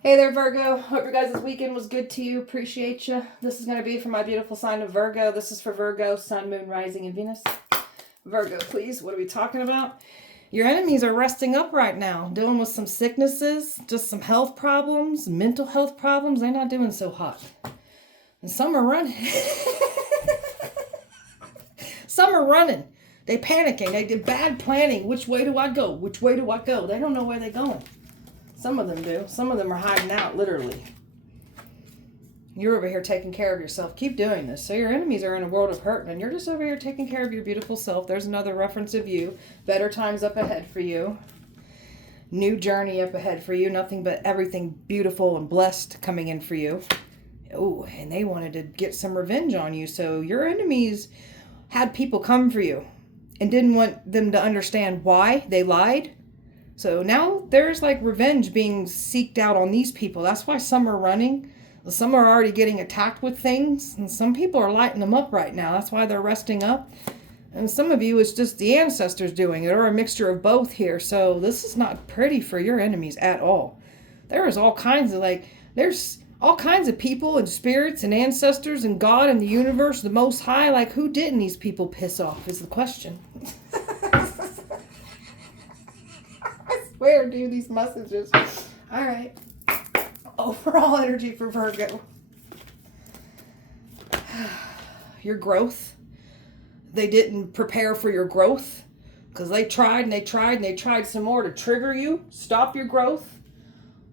Hey there, Virgo. Hope your guys' weekend was good to you. Appreciate you. This is going to be for my beautiful sign of Virgo. This is for Virgo, Sun, Moon, Rising, and Venus. Virgo, please, what are we talking about? Your enemies are resting up right now, dealing with some sicknesses, just some health problems, mental health problems. They're not doing so hot. And some are running. Some are running. They panicking. They did bad planning. Which way do I go? Which way do I go? They don't know where they're going. Some of them do. Some of them are hiding out, literally. You're over here taking care of yourself. Keep doing this. So your enemies are in a world of hurt, and you're just over here taking care of your beautiful self. There's another reference of you. Better times up ahead for you. New journey up ahead for you. Nothing but everything beautiful and blessed coming in for you. Oh, and they wanted to get some revenge on you. So your enemies had people come for you and didn't want them to understand why they lied. So now there's like revenge being seeked out on these people. That's why some are running. Some are already getting attacked with things. And some people are lighting them up right now. That's why they're resting up. And some of you, it's just the ancestors doing it, or a mixture of both here. So this is not pretty for your enemies at all. There is all kinds of there's all kinds of people and spirits and ancestors and God and the universe, the Most High. Like, who didn't these people piss off is the question. Where do these messages? All right. Overall energy for Virgo. Your growth. They didn't prepare for your growth because they tried and they tried and they tried some more to trigger you, stop your growth.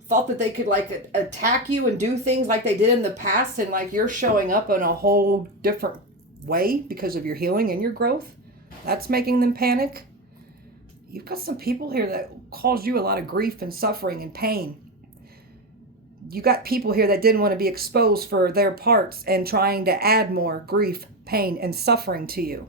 Thought that they could attack you and do things like they did in the past, and like you're showing up in a whole different way because of your healing and your growth. That's making them panic. You've got some people here that caused you a lot of grief and suffering and pain. You got people here that didn't want to be exposed for their parts and trying to add more grief, pain, and suffering to you.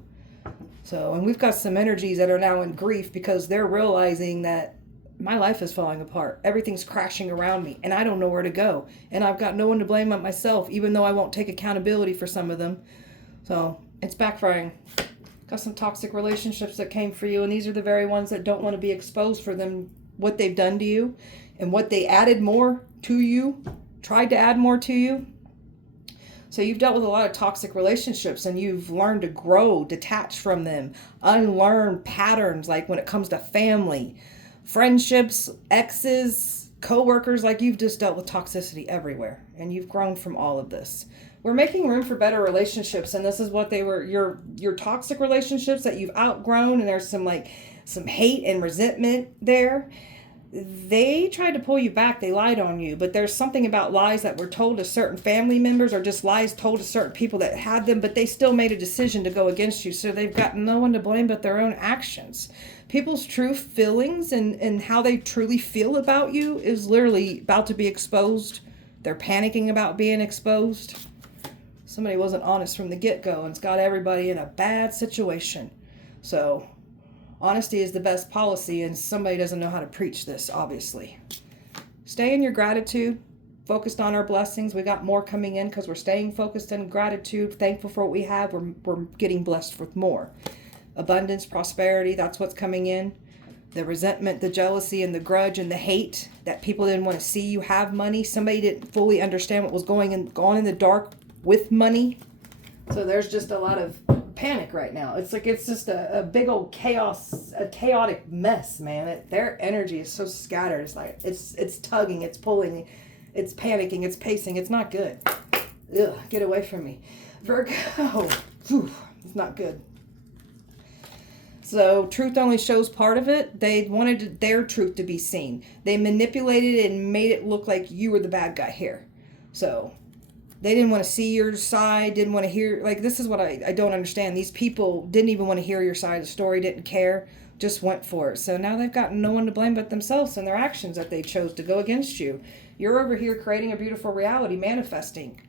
So, and we've got some energies that are now in grief because they're realizing that my life is falling apart. Everything's crashing around me and I don't know where to go. And I've got no one to blame but myself, even though I won't take accountability for some of them. So it's backfiring. Got some toxic relationships that came for you, and these are the very ones that don't want to be exposed for them, what they've done to you and what they added more to you, tried to add more to you. So you've dealt with a lot of toxic relationships and you've learned to grow, detach from them, unlearn patterns like when it comes to family, friendships, exes, co-workers. Like, you've just dealt with toxicity everywhere and you've grown from all of this. We're making room for better relationships, and this is what they were, your toxic relationships that you've outgrown, and there's some hate and resentment there. They tried to pull you back. They lied on you, but there's something about lies that were told to certain family members or just lies told to certain people that had them, but they still made a decision to go against you. So they've got no one to blame but their own actions. People's true feelings and how they truly feel about you is literally about to be exposed. They're panicking about being exposed. Somebody wasn't honest from the get-go and it's got everybody in a bad situation. So honesty is the best policy, and somebody doesn't know how to preach this, obviously. Stay in your gratitude, focused on our blessings. We got more coming in because we're staying focused in gratitude, thankful for what we have. We're getting blessed with more. Abundance, prosperity, that's what's coming in. The resentment, the jealousy, and the grudge and the hate that people didn't want to see you have money. Somebody didn't fully understand what was going on in the dark with money. So there's just a lot of panic right now. It's like it's just a big old chaos, a chaotic mess, man. Their energy is so scattered. It's like it's tugging, it's pulling, it's panicking, it's pacing. It's not good. Ugh, get away from me. Virgo, whew, it's not good. So truth only shows part of it. They wanted their truth to be seen. They manipulated it and made it look like you were the bad guy here. So they didn't want to see your side, didn't want to hear, like, this is what I don't understand. These people didn't even want to hear your side of the story, didn't care, just went for it. So now they've got no one to blame but themselves and their actions that they chose to go against you. You're over here creating a beautiful reality, manifesting,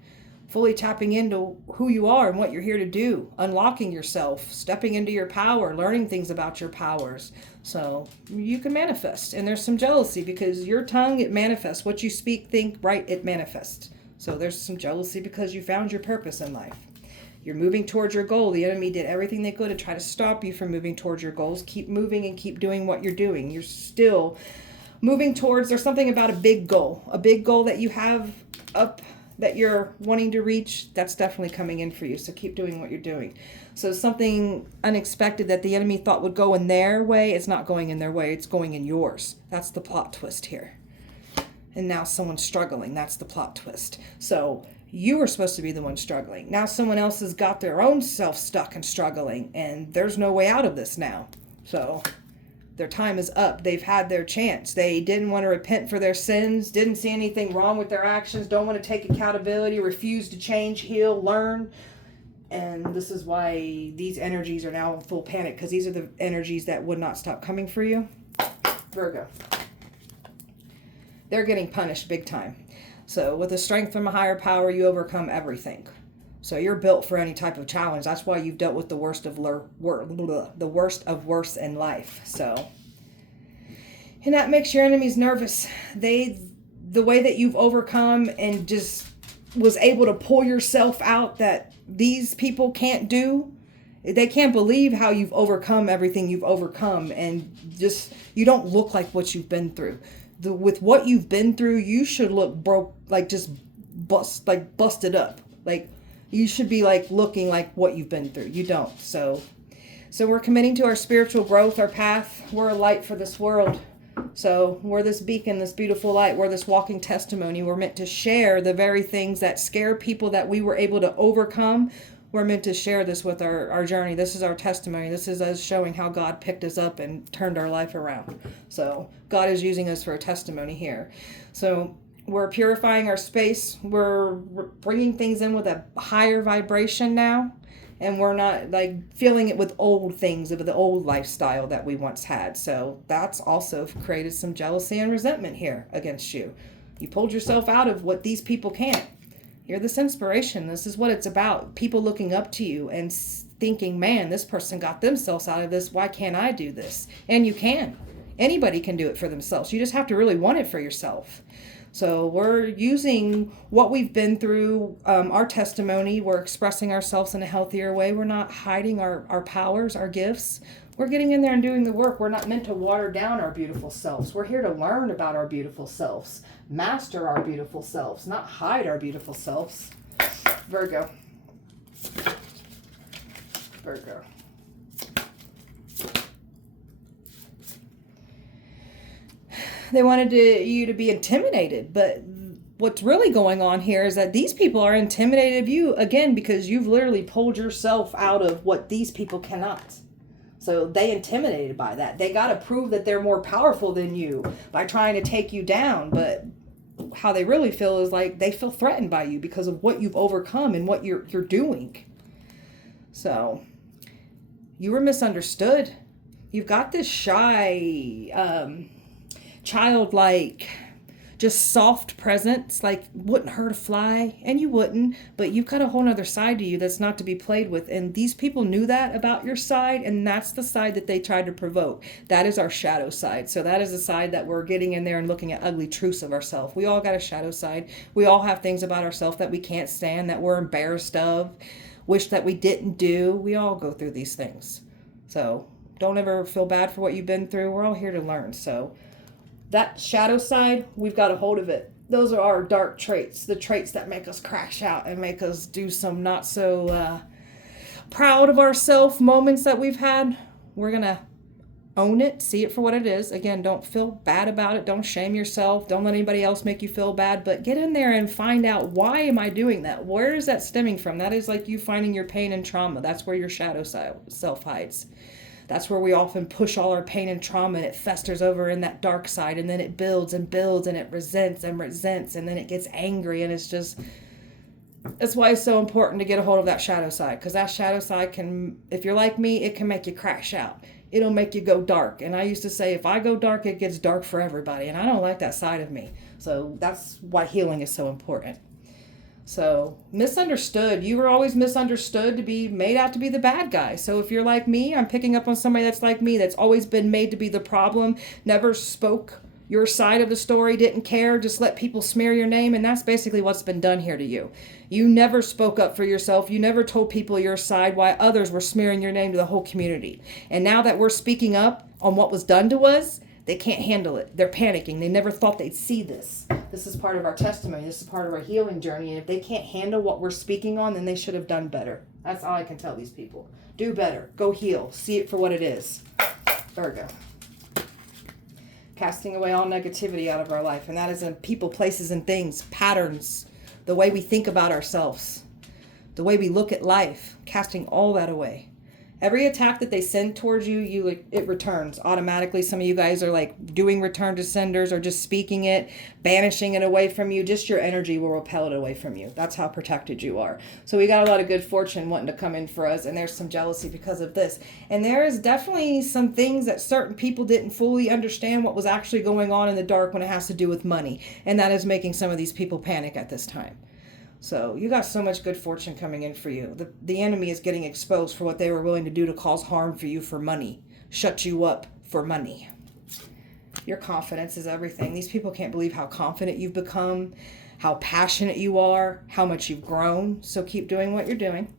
fully tapping into who you are and what you're here to do, unlocking yourself, stepping into your power, learning things about your powers. So you can manifest. And there's some jealousy because your tongue, it manifests. What you speak, think, write, it manifests. So there's some jealousy because you found your purpose in life. You're moving towards your goal. The enemy did everything they could to try to stop you from moving towards your goals. Keep moving and keep doing what you're doing. You're still moving towards, there's something about a big goal that you have up that you're wanting to reach. That's definitely coming in for you. So keep doing what you're doing. So something unexpected that the enemy thought would go in their way, it's not going in their way, it's going in yours. That's the plot twist here. And now someone's struggling. That's the plot twist. So you were supposed to be the one struggling. Now someone else has got their own self stuck and struggling, and there's no way out of this now. So their time is up. They've had their chance. They didn't want to repent for their sins, didn't see anything wrong with their actions, don't want to take accountability, refuse to change, heal, learn. And this is why these energies are now in full panic, because these are the energies that would not stop coming for you. Virgo. They're getting punished big time. So with the strength from a higher power, you overcome everything. So you're built for any type of challenge. That's why you've dealt with the worst of worst in life. So, and that makes your enemies nervous. The way that you've overcome and just was able to pull yourself out that these people can't do. They can't believe how you've overcome everything you've overcome, and just, you don't look like what you've been through. With what you've been through, you should look broke, like just busted up. Like you should be like looking like what you've been through. You don't. So we're committing to our spiritual growth, our path. We're a light for this world. So we're this beacon, this beautiful light. We're this walking testimony. We're meant to share the very things that scare people that we were able to overcome. We're meant to share this with our journey. This is our testimony. This is us showing how God picked us up and turned our life around. So God is using us for a testimony here. So we're purifying our space. We're bringing things in with a higher vibration now. And we're not like feeling it with old things of the old lifestyle that we once had. So that's also created some jealousy and resentment here against you. You pulled yourself out of what these people can't. You're this inspiration. This is what it's about. People looking up to you and thinking, man, this person got themselves out of this. Why can't I do this? And you can. Anybody can do it for themselves. You just have to really want it for yourself. So we're using what we've been through, our testimony. We're expressing ourselves in a healthier way. We're not hiding our powers, our gifts. We're getting in there and doing the work. We're not meant to water down our beautiful selves. We're here to learn about our beautiful selves, master our beautiful selves, not hide our beautiful selves. Virgo. Virgo. They wanted you to be intimidated, but what's really going on here is that these people are intimidated of you, again, because you've literally pulled yourself out of what these people cannot. So they intimidated by that. They got to prove that they're more powerful than you by trying to take you down. But how they really feel is like they feel threatened by you because of what you've overcome and what you're doing. So you were misunderstood. You've got this shy, childlike, just soft presence, like wouldn't hurt a fly, and you wouldn't, but you've got a whole other side to you that's not to be played with. And these people knew that about your side, and that's the side that they tried to provoke. That is our shadow side. So that is the side that we're getting in there and looking at ugly truths of ourselves. We all got a shadow side. We all have things about ourselves that we can't stand, that we're embarrassed of, wish that we didn't do. We all go through these things. So don't ever feel bad for what you've been through. We're all here to learn. So that shadow side, we've got a hold of it. Those are our dark traits, the traits that make us crash out and make us do some not so proud of ourselves moments that we've had. We're going to own it, see it for what it is. Again, don't feel bad about it. Don't shame yourself. Don't let anybody else make you feel bad, but get in there and find out, why am I doing that? Where is that stemming from? That is like you finding your pain and trauma. That's where your shadow self hides. That's where we often push all our pain and trauma, and it festers over in that dark side, and then it builds and builds, and it resents, and then it gets angry, and it's just, that's why it's so important to get a hold of that shadow side, because that shadow side can, if you're like me, it can make you crash out. It'll make you go dark. And I used to say, if I go dark, it gets dark for everybody, and I don't like that side of me. So that's why healing is so important. So, misunderstood. You were always misunderstood, to be made out to be the bad guy. So if you're like me, I'm picking up on somebody that's like me, that's always been made to be the problem, never spoke your side of the story, didn't care, just let people smear your name, and that's basically what's been done here to you. You never spoke up for yourself. You never told people your side, while others were smearing your name to the whole community. And now that we're speaking up on what was done to us, They can't handle it. They're panicking. They never thought they'd see this. This is part of our testimony. This is part of our healing journey. And if they can't handle what we're speaking on, then they should have done better. That's all I can tell these people. Do better. Go heal. See it for what it is. Virgo. Casting away all negativity out of our life. And that is in people, places, and things. Patterns. The way we think about ourselves. The way we look at life. Casting all that away. Every attack that they send towards you, it returns automatically. Some of you guys are like doing return to senders or just speaking it, banishing it away from you. Just your energy will repel it away from you. That's how protected you are. So we got a lot of good fortune wanting to come in for us, and there's some jealousy because of this. And there is definitely some things that certain people didn't fully understand what was actually going on in the dark when it has to do with money. And that is making some of these people panic at this time. So you got so much good fortune coming in for you. The enemy is getting exposed for what they were willing to do to cause harm for you for money. Shut you up for money. Your confidence is everything. These people can't believe how confident you've become, how passionate you are, how much you've grown. So keep doing what you're doing.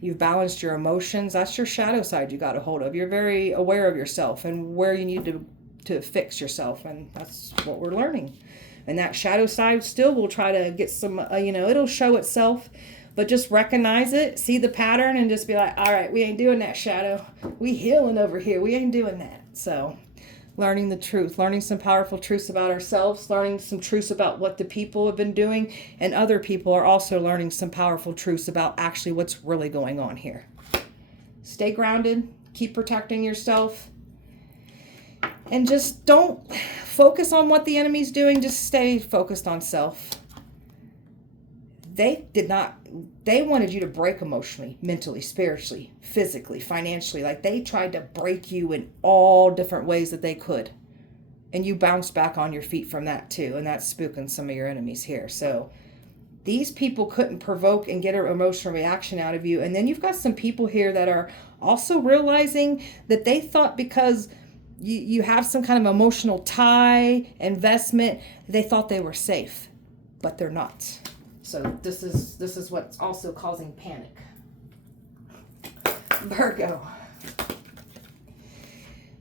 You've balanced your emotions. That's your shadow side you got a hold of. You're very aware of yourself and where you need to fix yourself. And that's what we're learning. And that shadow side still will try to get some, it'll show itself. But just recognize it, see the pattern, and just be like, all right, we ain't doing that, shadow. We healing over here. We ain't doing that. So learning the truth, learning some powerful truths about ourselves, learning some truths about what the people have been doing. And other people are also learning some powerful truths about actually what's really going on here. Stay grounded. Keep protecting yourself. And just don't focus on what the enemy's doing. Just stay focused on self. They wanted you to break emotionally, mentally, spiritually, physically, financially. Like they tried to break you in all different ways that they could. And you bounced back on your feet from that too. And that's spooking some of your enemies here. So these people couldn't provoke and get an emotional reaction out of you. And then you've got some people here that are also realizing that they thought because you have some kind of emotional tie, investment, they thought they were safe, but they're not. So this is what's also causing panic. Virgo.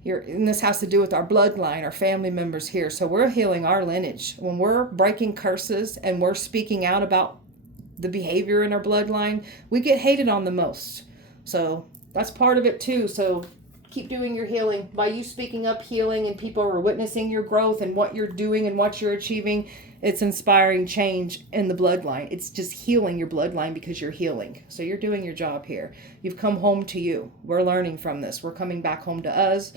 And this has to do with our bloodline, our family members here. So we're healing our lineage. When we're breaking curses and we're speaking out about the behavior in our bloodline, we get hated on the most. So that's part of it too. So keep doing your healing. By you speaking up, healing, and people are witnessing your growth and what you're doing and what you're achieving, it's inspiring change in the bloodline. It's just healing your bloodline because you're healing. So you're doing your job here. You've come home to you. We're learning from this. We're coming back home to us.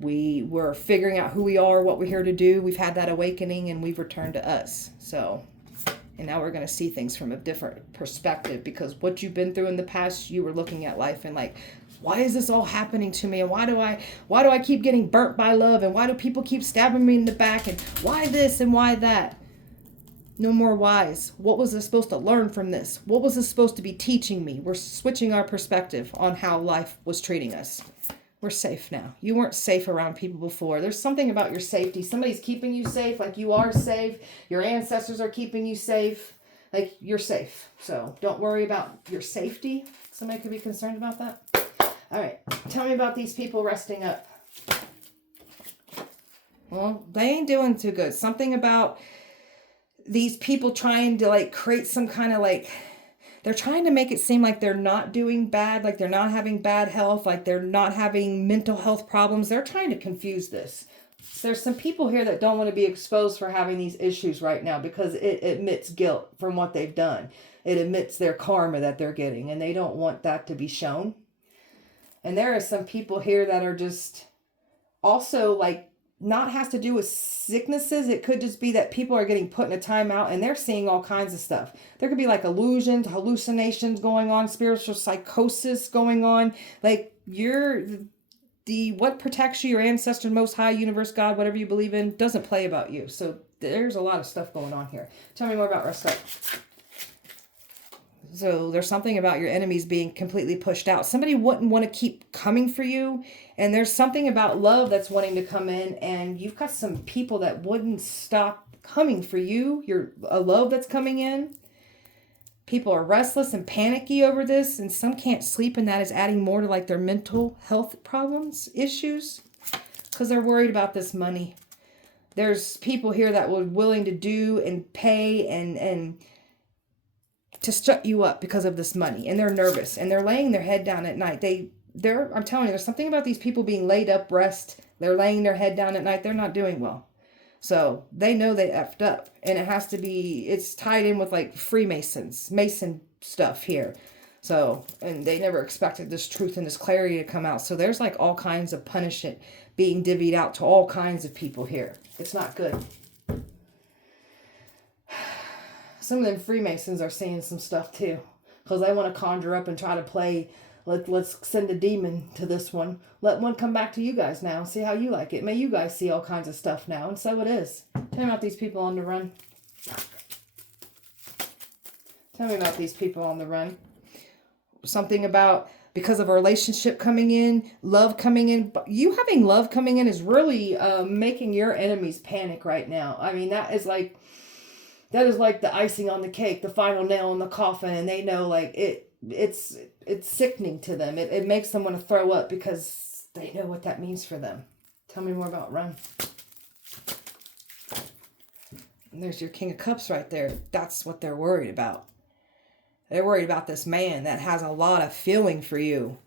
We're figuring out who we are, what we're here to do. We've had that awakening and we've returned to us. And now we're going to see things from a different perspective because what you've been through in the past, you were looking at life and like, why is this all happening to me? And why do I keep getting burnt by love? And why do people keep stabbing me in the back? And why this and why that? No more whys. What was I supposed to learn from this? What was this supposed to be teaching me? We're switching our perspective on how life was treating us. We're safe now. You weren't safe around people before. There's something about your safety. Somebody's keeping you safe, like you are safe. Your ancestors are keeping you safe. Like you're safe. So don't worry about your safety. Somebody could be concerned about that. All right, tell me about these people resting up. Well, they ain't doing too good. Something about these people trying to like create some kind of like, they're trying to make it seem like they're not doing bad, like they're not having bad health, like they're not having mental health problems. They're trying to confuse this. There's some people here that don't want to be exposed for having these issues right now because it admits guilt from what they've done. It admits their karma that they're getting, and they don't want that to be shown. And there are some people here that are just also like not has to do with sicknesses. It could just be that people are getting put in a timeout and they're seeing all kinds of stuff. There could be like illusions, hallucinations going on, spiritual psychosis going on. Like what protects you, your ancestor, most high, universe, God, whatever you believe in, doesn't play about you. So there's a lot of stuff going on here. Tell me more about rest up. So there's something about your enemies being completely pushed out. Somebody wouldn't want to keep coming for you. And there's something about love that's wanting to come in. And you've got some people that wouldn't stop coming for you. You're a love that's coming in. People are restless and panicky over this. And some can't sleep. And that is adding more to like their mental health problems, issues. because they're worried about this money. There's people here that were willing to do and pay and to shut you up because of this money. And they're nervous. And they're laying their head down at night. I'm telling you, there's something about these people being laid up, rest. They're laying their head down at night. They're not doing well. So they know they effed up. And it's tied in with like Mason stuff here. So, and they never expected this truth and this clarity to come out. So there's like all kinds of punishment being divvied out to all kinds of people here. It's not good. Some of them Freemasons are seeing some stuff too. Because they want to conjure up and try to play, let's send a demon to this one. Let one come back to you guys now. See how you like it. May you guys see all kinds of stuff now. And so it is. Tell me about these people on the run. Tell me about these people on the run. Something about because of a relationship coming in, love coming in. You having love coming in is really making your enemies panic right now. I mean, that is like the icing on the cake, the final nail in the coffin. And they know like it's sickening to them. It makes them want to throw up because they know what that means for them. Tell me more about run. And there's your King of Cups right there. That's what they're worried about. They're worried about this man that has a lot of feeling for you.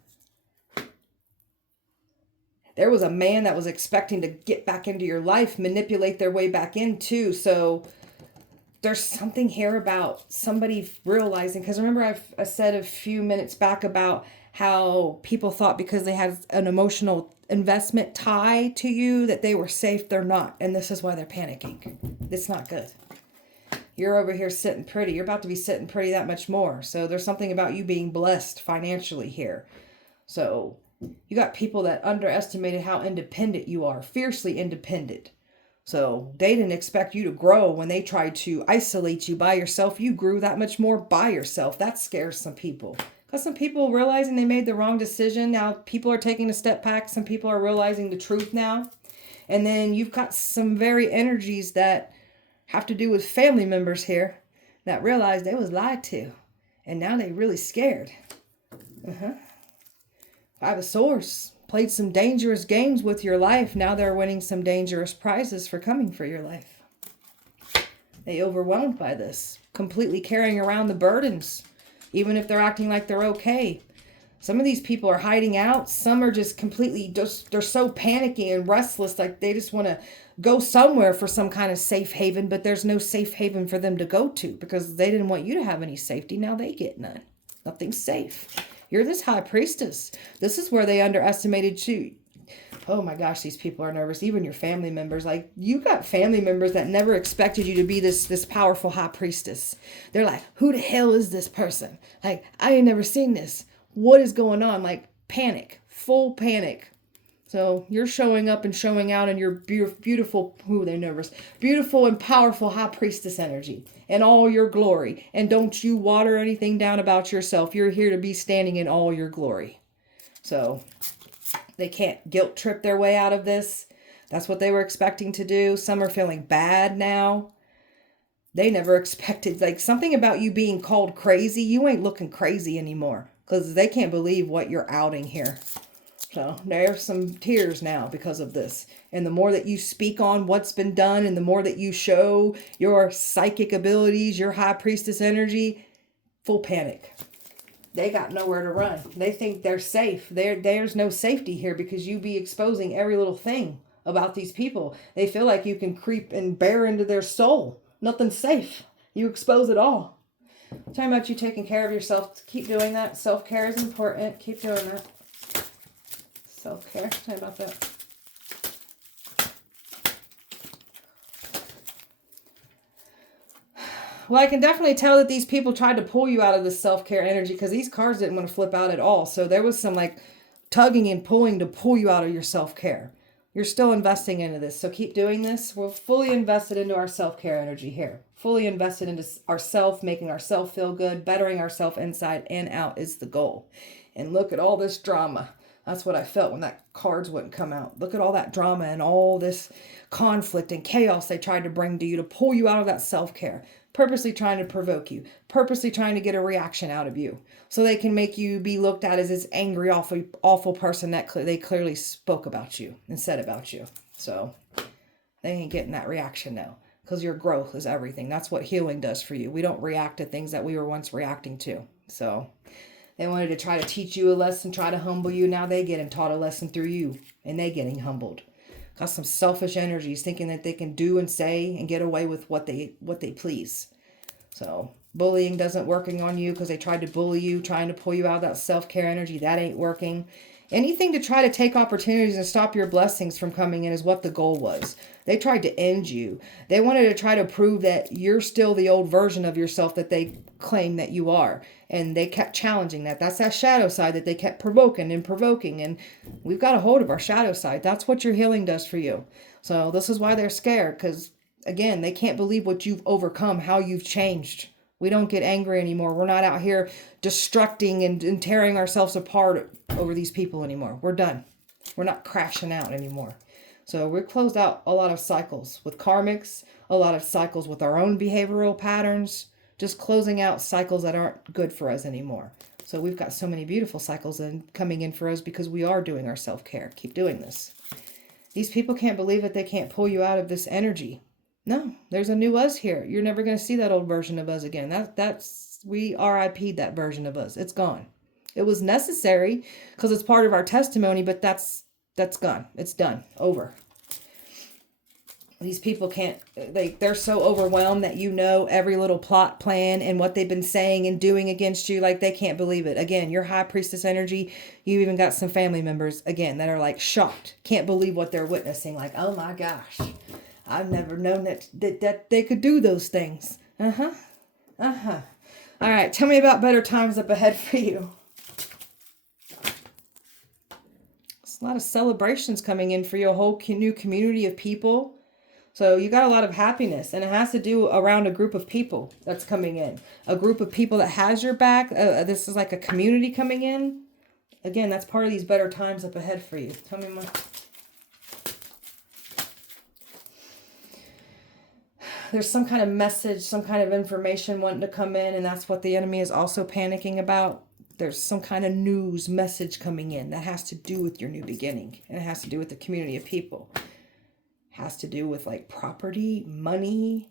There was a man that was expecting to get back into your life, manipulate their way back in too. So there's something here about somebody realizing, because remember I said a few minutes back about how people thought because they had an emotional investment tie to you that they were safe. They're not. And this is why they're panicking. It's not good. You're over here sitting pretty. You're about to be sitting pretty that much more. So there's something about you being blessed financially here. So you got people that underestimated how independent you are. Fiercely independent. So they didn't expect you to grow when they tried to isolate you by yourself. You grew that much more by yourself. That scares some people. Because some people realizing they made the wrong decision. Now people are taking a step back. Some people are realizing the truth now. And then you've got some very energies that have to do with family members here that realized they was lied to. And now they really scared. Five of Swords. Played some dangerous games with your life. Now they're winning some dangerous prizes for coming for your life. They overwhelmed by this. Completely carrying around the burdens. Even if they're acting like they're okay. Some of these people are hiding out. Some are just completely, they're so panicky and restless. Like they just want to go somewhere for some kind of safe haven. But there's no safe haven for them to go to. Because they didn't want you to have any safety. Now they get none. Nothing's safe. You're this high priestess. This is where they underestimated you. Oh my gosh, these people are nervous. Even your family members. Like, you got family members that never expected you to be this powerful high priestess. They're like, who the hell is this person? Like, I ain't never seen this. What is going on? Like, panic. Full panic. So, you're showing up and showing out in your beautiful, they're nervous. Beautiful and powerful high priestess energy. And all your glory. And don't you water anything down about yourself. You're here to be standing in all your glory. So, they can't guilt trip their way out of this. That's what they were expecting to do. Some are feeling bad now. They never expected, like, something about you being called crazy. You ain't looking crazy anymore. Because they can't believe what you're outing here. So there's some tears now because of this. And the more that you speak on what's been done and the more that you show your psychic abilities, your high priestess energy, full panic. They got nowhere to run. They think they're safe. There's no safety here because you be exposing every little thing about these people. They feel like you can creep and bear into their soul. Nothing's safe. You expose it all. I'm talking about you taking care of yourself. Keep doing that. Self-care is important. Keep doing that. Self-care. Tell me about that. Well, I can definitely tell that these people tried to pull you out of this self-care energy because these cards didn't want to flip out at all. So there was some like tugging and pulling to pull you out of your self-care. You're still investing into this. So keep doing this. We're fully invested into our self-care energy here. Fully invested into ourself, making ourselves feel good, bettering ourselves inside and out is the goal. And look at all this drama. That's what I felt when that cards wouldn't come out. Look at all that drama and all this conflict and chaos they tried to bring to you to pull you out of that self-care. purposely trying to provoke you, purposely trying to get a reaction out of you so they can make you be looked at as this angry, awful person that they clearly spoke about you and said about you. So they ain't getting that reaction now because your growth is everything. That's what healing does for you. We don't react to things that we were once reacting to. So they wanted to try to teach you a lesson, try to humble you. Now they getting taught a lesson through you and they getting humbled. Got some selfish energies thinking that they can do and say and get away with what they please. So bullying doesn't working on you because they tried to bully you, trying to pull you out of that self-care energy. That ain't working. Anything to try to take opportunities and stop your blessings from coming in is what the goal was. They tried to end you. They wanted to try to prove that you're still the old version of yourself that they claim that you are. And they kept challenging that. That's that shadow side that they kept provoking. And we've got a hold of our shadow side. That's what your healing does for you. So this is why they're scared. Because, again, they can't believe what you've overcome, how you've changed. We don't get angry anymore. We're not out here destructing and tearing ourselves apart over these people anymore. We're done. We're not crashing out anymore. So we've closed out a lot of cycles with karmics, a lot of cycles with our own behavioral patterns, just closing out cycles that aren't good for us anymore. So we've got so many beautiful cycles coming in for us because we are doing our self-care. Keep doing this. These people can't believe that they can't pull you out of this energy. No, there's a new us here. You're never going to see that old version of us again. We RIP'd that version of us. It's gone. It was necessary because it's part of our testimony, but that's gone. It's done. Over. These people can't, they're so overwhelmed that you know every little plot plan and what they've been saying and doing against you. Like, they can't believe it. Again, your high priestess energy, you even got some family members, again, that are like shocked. Can't believe what they're witnessing. Like, oh my gosh, I've never known that they could do those things. All right, tell me about better times up ahead for you. There's a lot of celebrations coming in for you, a whole new community of people. So you got a lot of happiness, and it has to do around a group of people that's coming in. A group of people that has your back. This is like a community coming in. Again, that's part of these better times up ahead for you. Tell me more. There's some kind of message, some kind of information wanting to come in, and that's what the enemy is also panicking about. There's some kind of news message coming in that has to do with your new beginning, and it has to do with the community of people. Has to do with like property, money.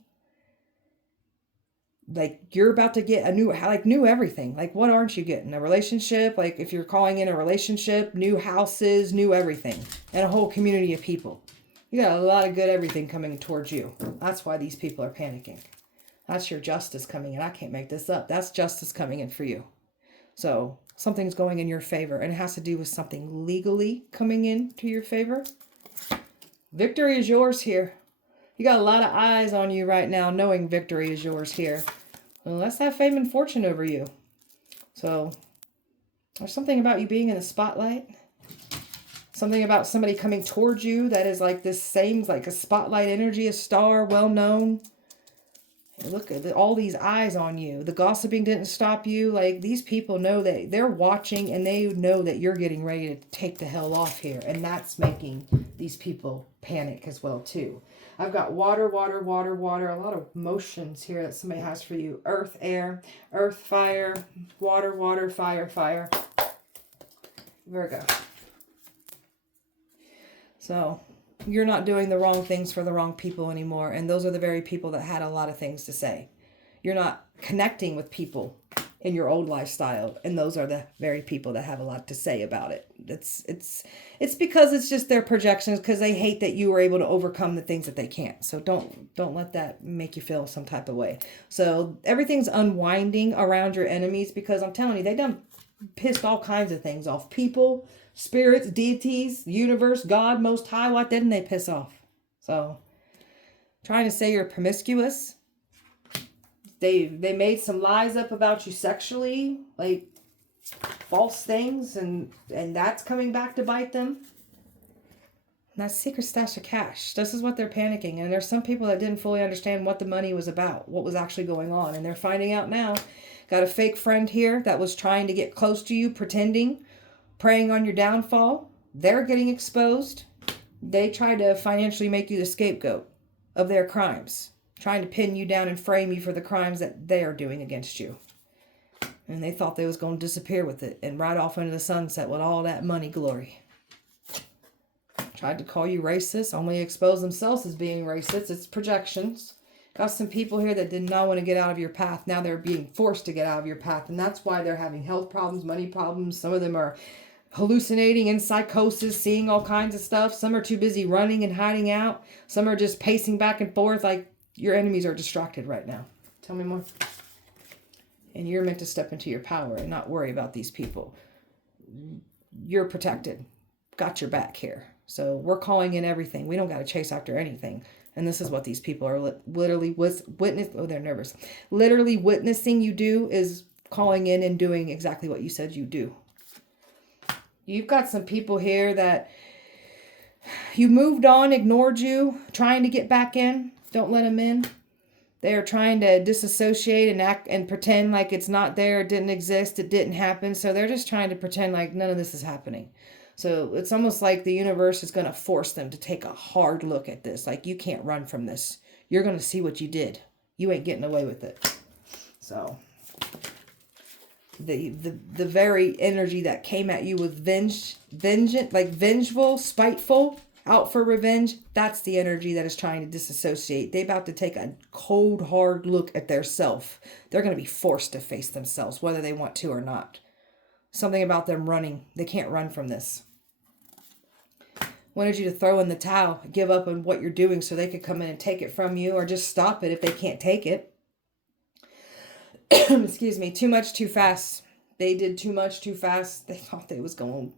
Like, you're about to get a new everything. Like, what aren't you getting? A relationship? Like, if you're calling in a relationship, new houses, new everything, and a whole community of people. You got a lot of good everything coming towards you. That's why these people are panicking. That's your justice coming in. I can't make this up. That's justice coming in for you. So something's going in your favor, and it has to do with something legally coming in to your favor. Victory is yours here. You got a lot of eyes on you right now knowing victory is yours here. Well, let's have fame and fortune over you. So there's something about you being in the spotlight. Something about somebody coming towards you that is like this same, like a spotlight energy, a star, well known. Look at all these eyes on you. The gossiping didn't stop you. Like, these people know that they're watching, and they know that you're getting ready to take the hell off here. And that's making these people panic as well too. I've got water, water, water, water. A lot of motions here that somebody has for you. Earth, air, earth, fire, water, water, fire, fire. Virgo. So you're not doing the wrong things for the wrong people anymore. And those are the very people that had a lot of things to say. You're not connecting with people in your old lifestyle. And those are the very people that have a lot to say about it. It's because it's just their projections, because they hate that you were able to overcome the things that they can't. So don't let that make you feel some type of way. So everything's unwinding around your enemies, because I'm telling you, they done pissed all kinds of things off. People, spirits, deities, universe, God, Most High. What didn't they piss off? So, trying to say you're promiscuous. They made some lies up about you sexually, like false things, and that's coming back to bite them. And that's secret stash of cash. This is what they're panicking. And there's some people that didn't fully understand what the money was about, what was actually going on, and they're finding out now. Got a fake friend here that was trying to get close to you, pretending, preying on your downfall. They're getting exposed. They tried to financially make you the scapegoat of their crimes. trying to pin you down and frame you for the crimes that they are doing against you. And they thought they was going to disappear with it and ride off into the sunset with all that money glory. Tried to call you racist, only expose themselves as being racist. It's projections. Got some people here that did not want to get out of your path. Now they're being forced to get out of your path. And that's why they're having health problems, money problems. Some of them are hallucinating in psychosis, seeing all kinds of stuff. Some are too busy running and hiding out. Some are just pacing back and forth like your enemies are distracted right now. Tell me more. And you're meant to step into your power and not worry about these people. You're protected. Got your back here. So we're calling in everything. We don't got to chase after anything. And this is what these people are literally they're nervous. Literally witnessing you do is calling in and doing exactly what you said you do. You've got some people here that you moved on, ignored you, trying to get back in. Don't let them in. They are trying to disassociate and act and pretend like it's not there, it didn't exist, it didn't happen. So they're just trying to pretend like none of this is happening. So it's almost like the universe is going to force them to take a hard look at this. Like, you can't run from this. You're going to see what you did. You ain't getting away with it. So the very energy that came at you with vengeance, like vengeful, spiteful, out for revenge, that's the energy that is trying to disassociate. They're about to take a cold, hard look at their self. They're going to be forced to face themselves, whether they want to or not. Something about them running. They can't run from this. Wanted you to throw in the towel, give up on what you're doing so they could come in and take it from you, or just stop it if they can't take it. Excuse me. Too much, too fast. They did too much, too fast. They thought they was going,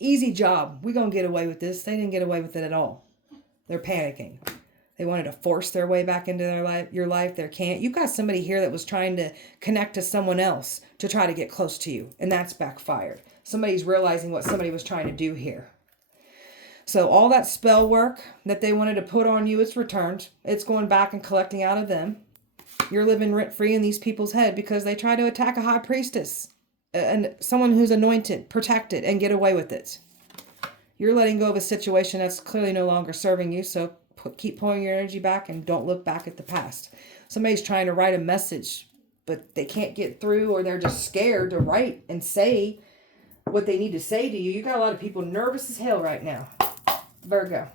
easy job. We're going to get away with this. They didn't get away with it at all. They're panicking. They wanted to force their way back into your life. They can't. You've got somebody here that was trying to connect to someone else to try to get close to you. And that's backfired. Somebody's realizing what somebody was trying to do here. So all that spell work that they wanted to put on you, it's returned. It's going back and collecting out of them. You're living rent-free in these people's head because they try to attack a high priestess. And someone who's anointed, protected, and get away with it. You're letting go of a situation that's clearly no longer serving you. So keep pulling your energy back and don't look back at the past. Somebody's trying to write a message, but they can't get through, or they're just scared to write and say what they need to say to you. You got a lot of people nervous as hell right now. Virgo.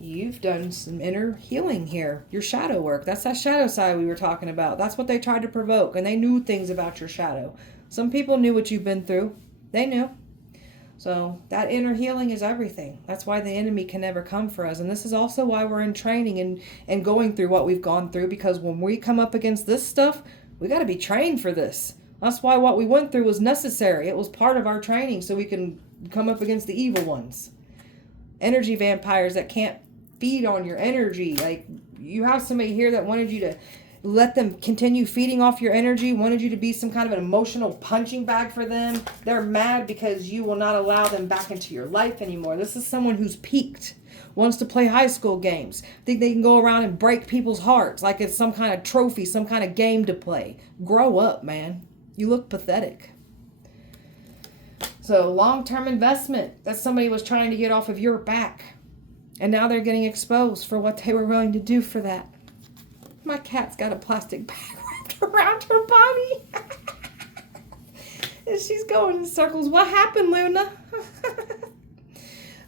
You've done some inner healing here. Your shadow work. That's that shadow side we were talking about. That's what they tried to provoke. And they knew things about your shadow. Some people knew what you've been through. They knew. So that inner healing is everything. That's why the enemy can never come for us. And this is also why we're in training and going through what we've gone through. Because when we come up against this stuff, we got to be trained for this. That's why what we went through was necessary. It was part of our training so we can come up against the evil ones. Energy vampires that can't feed on your energy. Like, you have somebody here that wanted you to let them continue feeding off your energy, wanted you to be some kind of an emotional punching bag for them. They're mad because you will not allow them back into your life anymore. This is someone who's peaked, wants to play high school games, think they can go around and break people's hearts like it's some kind of trophy, some kind of game to play. Grow up, man. You look pathetic. So long-term investment that somebody was trying to get off of your back. And now they're getting exposed for what they were willing to do for that. My cat's got a plastic bag wrapped around her body. And she's going in circles. What happened, Luna?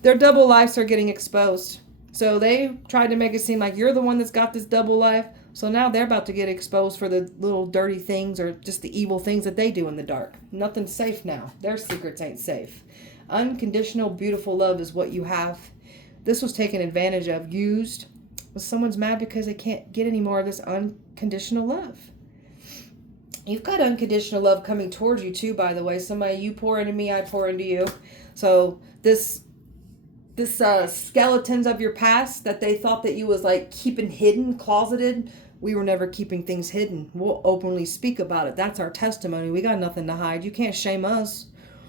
Their double lives are getting exposed. So they tried to make it seem like you're the one that's got this double life. So now they're about to get exposed for the little dirty things or just the evil things that they do in the dark. Nothing's safe now. Their secrets ain't safe. Unconditional, beautiful love is what you have. This was taken advantage of, used. Well, someone's mad because they can't get any more of this unconditional love. You've got unconditional love coming towards you too, by the way. Somebody, you pour into me, I pour into you. So this skeletons of your past that they thought that you was like keeping hidden, closeted. We were never keeping things hidden. We'll openly speak about it. That's our testimony. We got nothing to hide. You can't shame us.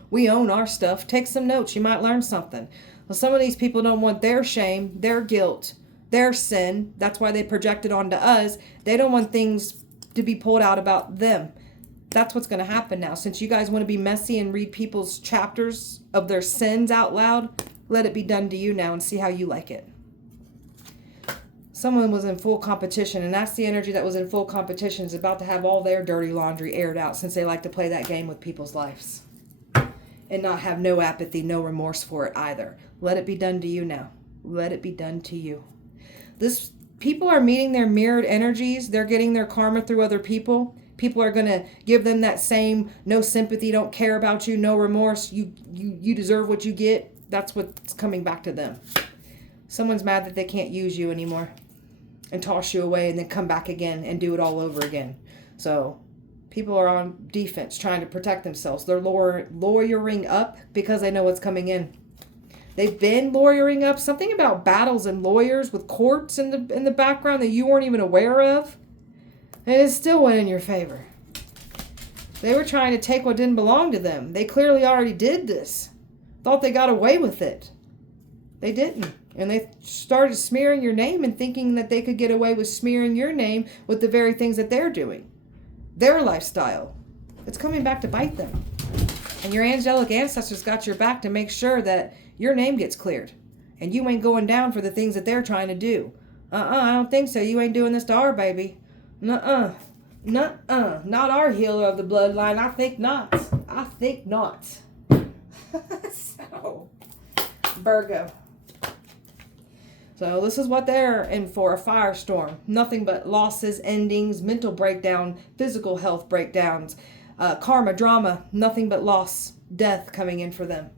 We own our stuff. Take some notes. You might learn something. Well, some of these people don't want their shame, their guilt, their sin. That's why they project it onto us. They don't want things to be pulled out about them. That's what's going to happen now. Since you guys want to be messy and read people's chapters of their sins out loud, let it be done to you now and see how you like it. Someone was in full competition, and that's the energy that was in full competition, is about to have all their dirty laundry aired out, since they like to play that game with people's lives. And not have no apathy, no remorse for it either. Let it be done to you now. Let it be done to you. People are meeting their mirrored energies. They're getting their karma through other people. People are going to give them that same no sympathy, don't care about you, no remorse. You deserve what you get. That's what's coming back to them. Someone's mad that they can't use you anymore and toss you away and then come back again and do it all over again. So people are on defense trying to protect themselves. They're lawyering up because they know what's coming in. They've been lawyering up. Something about battles and lawyers with courts in the background that you weren't even aware of. And it still went in your favor. They were trying to take what didn't belong to them. They clearly already did this. Thought they got away with it. They didn't. And they started smearing your name and thinking that they could get away with smearing your name with the very things that they're doing. Their lifestyle. It's coming back to bite them. And your angelic ancestors got your back to make sure that your name gets cleared. And you ain't going down for the things that they're trying to do. I don't think so. You ain't doing this to our baby. Nuh-uh. Nuh-uh. Not our healer of the bloodline. I think not. I think not. So, Virgo. So this is what they're in for, a firestorm. Nothing but losses, endings, mental breakdown, physical health breakdowns, karma, drama, nothing but loss, death coming in for them.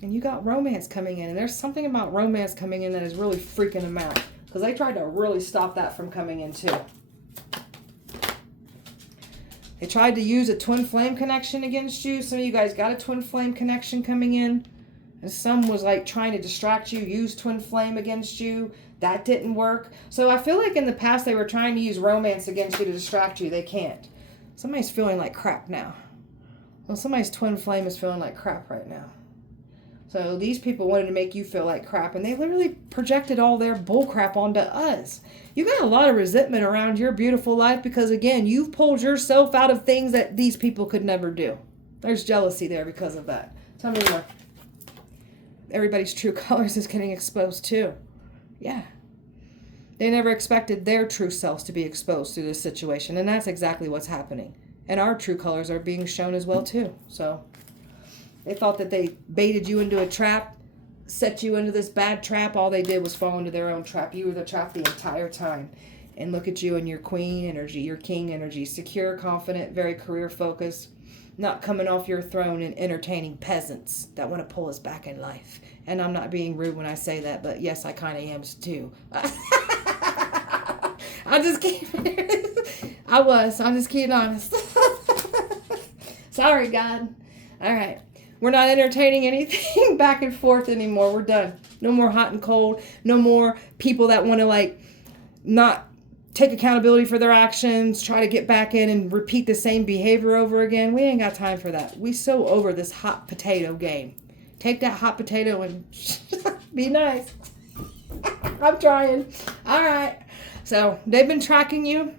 And you got romance coming in. And there's something about romance coming in that is really freaking them out. Because they tried to really stop that from coming in too. They tried to use a twin flame connection against you. Some of you guys got a twin flame connection coming in. And some was like trying to distract you, use twin flame against you. That didn't work. So I feel like in the past they were trying to use romance against you to distract you. They can't. Somebody's feeling like crap now. Well, somebody's twin flame is feeling like crap right now. So these people wanted to make you feel like crap, and they literally projected all their bull crap onto us. You got a lot of resentment around your beautiful life because, again, you've pulled yourself out of things that these people could never do. There's jealousy there because of that. Tell me more. Everybody's true colors is getting exposed too. Yeah. They never expected their true selves to be exposed through this situation, and that's exactly what's happening. And our true colors are being shown as well too. So they thought that they baited you into a trap, set you into this bad trap. All they did was fall into their own trap. You were the trap the entire time. And look at you and your queen energy, your king energy, secure, confident, very career focused, not coming off your throne and entertaining peasants that want to pull us back in life. And I'm not being rude when I say that, but yes, I kind of am too. I'm just kidding. I'm just kidding, honest. Sorry, God. All right. We're not entertaining anything back and forth anymore. We're done. No more hot and cold. No more people that want to like not take accountability for their actions, try to get back in and repeat the same behavior over again. We ain't got time for that. We so over this hot potato game. Take that hot potato and be nice. I'm trying. All right. So they've been tracking you.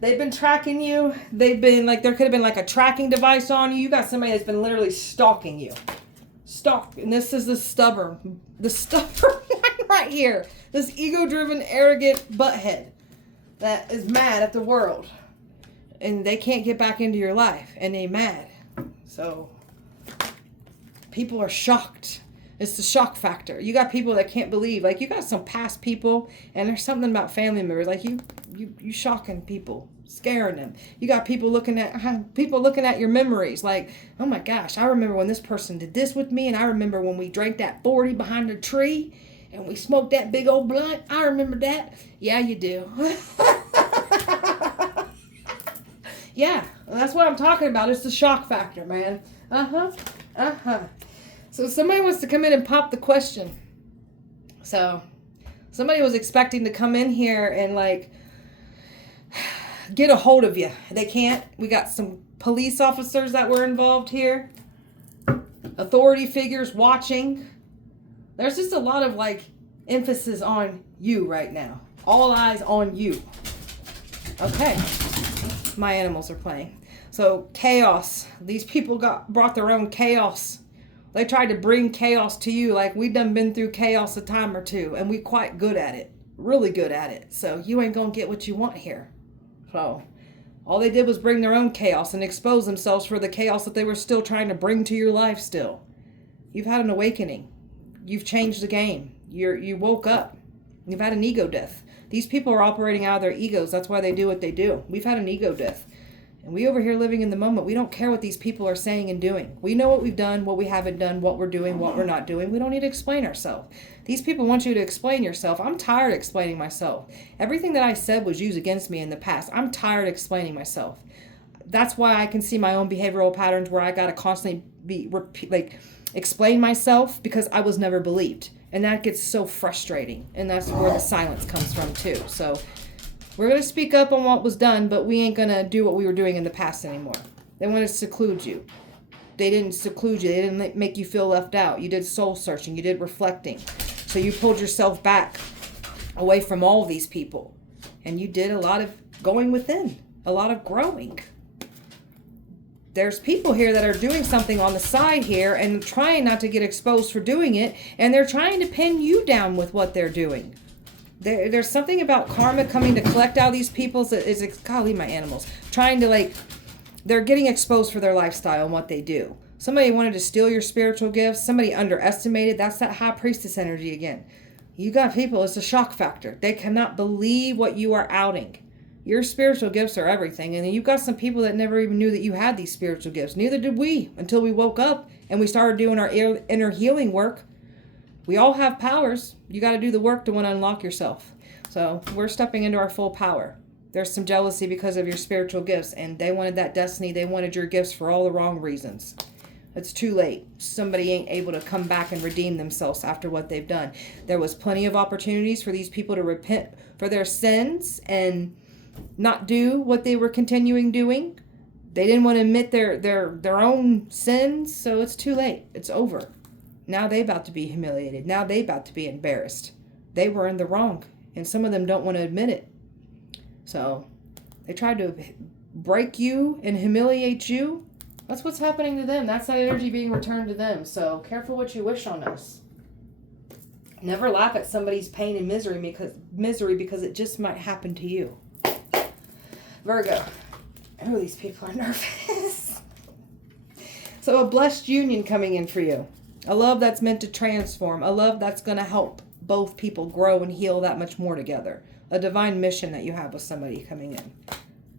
They've been tracking you. They've been like, there could have been like a tracking device on you. You got somebody that's been literally stalking you. And this is the stubborn one right here. This ego-driven, arrogant butthead that is mad at the world. And they can't get back into your life. And they mad. So people are shocked. It's the shock factor. You got people that can't believe. Like, you got some past people, and there's something about family members. Like, you shocking people, scaring them. You got people looking at your memories. Like, oh my gosh, I remember when this person did this with me, and I remember when we drank that 40 behind the tree, and we smoked that big old blunt. I remember that. Yeah, you do. Yeah, that's what I'm talking about. It's the shock factor, man. So somebody wants to come in and pop the question. So somebody was expecting to come in here and like get a hold of you. They can't. We got some police officers that were involved here. Authority figures watching. There's just a lot of like emphasis on you right now. All eyes on you. Okay. My animals are playing. So chaos. These people brought their own chaos They tried to bring chaos to you. Like, we done been through chaos a time or two, and we quite good at it. Really good at it. So you ain't gonna get what you want here. So all they did was bring their own chaos and expose themselves for the chaos that they were still trying to bring to your life still. You've had an awakening. You've changed the game. You woke up. You've had an ego death. These people are operating out of their egos. That's why they do what they do. We've had an ego death. And we over here living in the moment, we don't care what these people are saying and doing. We know what we've done, what we haven't done, what we're doing, what we're not doing. We don't need to explain ourselves. These people want you to explain yourself. I'm tired of explaining myself. Everything that I said was used against me in the past. I'm tired of explaining myself. That's why I can see my own behavioral patterns where I got to constantly explain myself, because I was never believed. And that gets so frustrating. And that's where the silence comes from too. So we're going to speak up on what was done, but we ain't going to do what we were doing in the past anymore. They want to seclude you. They didn't seclude you. They didn't make you feel left out. You did soul searching. You did reflecting. So you pulled yourself back away from all these people. And you did a lot of going within, a lot of growing. There's people here that are doing something on the side here and trying not to get exposed for doing it. And they're trying to pin you down with what they're doing. There's something about karma coming to collect out these people. Golly, my animals. Trying to they're getting exposed for their lifestyle and what they do. Somebody wanted to steal your spiritual gifts. Somebody underestimated. That's that high priestess energy again. You got people, it's a shock factor. They cannot believe what you are outing. Your spiritual gifts are everything. And you've got some people that never even knew that you had these spiritual gifts. Neither did we until we woke up and we started doing our inner healing work. We all have powers. You got to do the work to want to unlock yourself. So we're stepping into our full power. There's some jealousy because of your spiritual gifts, and they wanted that destiny. They wanted your gifts for all the wrong reasons. It's too late. Somebody ain't able to come back and redeem themselves after what they've done. There was plenty of opportunities for these people to repent for their sins and not do what they were continuing doing. They didn't want to admit their own sins, so it's too late. It's over. Now they about to be humiliated. Now they about to be embarrassed. They were in the wrong, and some of them don't want to admit it. So they tried to break you and humiliate you. That's what's happening to them. That's that energy being returned to them. So careful what you wish on us. Never laugh at somebody's pain and misery because it just might happen to you. Virgo. Oh, these people are nervous. So a blessed union coming in for you. A love that's meant to transform. A love that's going to help both people grow and heal that much more together. A divine mission that you have with somebody coming in.